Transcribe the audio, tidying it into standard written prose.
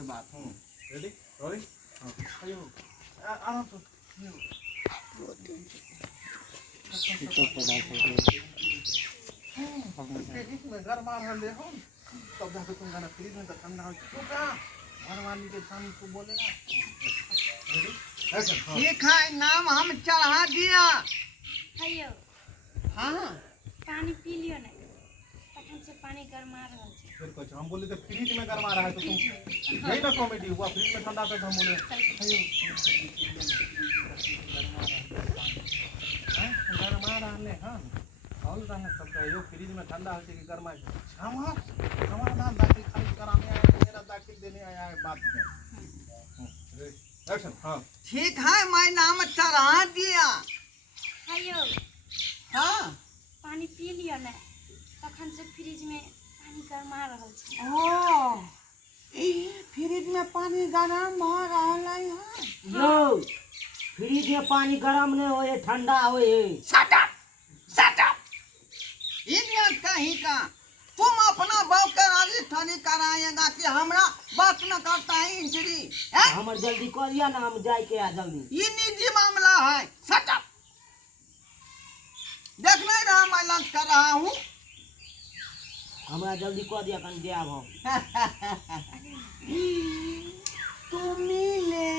से बात। Ready rolling. आयो आराम से इसमें गरमा रहे हो तब जाके तुम गाना फ्रीज में तो ठंडा हो चुप है भगवान के सामने तू बोलेगा। ठीक है नाम हम चढ़ा दिया। हेयो हाँ पानी पी लियो ना तखन से पानी गरमा रहल छै। फिर कुछ हम बोले तो फ्रीज में गरमा रहा है तो तुम यही ना कॉमेडी हुआ फ्रीज में ठंडा तो हम बोले गरमा रहा हाँ और रहा सबका यो फ्रीज में ठंडा हो कि गरमा हमारा नाम दाखिल खाली कराने आया मेरा दाखिल देने आया है बात में। एक्शन। हाँ ठीक है मैं नाम चढ़ा दिया। हेयो हाँ पानी पी लियो ना तखन से फ्रिज में पानी गरमा रहल छै। ओ फ्रिज में पानी गरम भ रहल है। यो फ्रिज में पानी गरम नहीं होए ठंडा होए। शट अप इडियट कहीं का तुम अपना बाप के राजी ठनी कराएगा कि हमरा बात न करता है इंजरी है। हमर जल्दी कर दिया ना हम जाए के आ जल्दी। ये निजी मामला है। शट अप देख नहीं रहा मैं लंच कर रहा हूँ। हमरा जल्दी कर दिया कन देब हम। तुम ले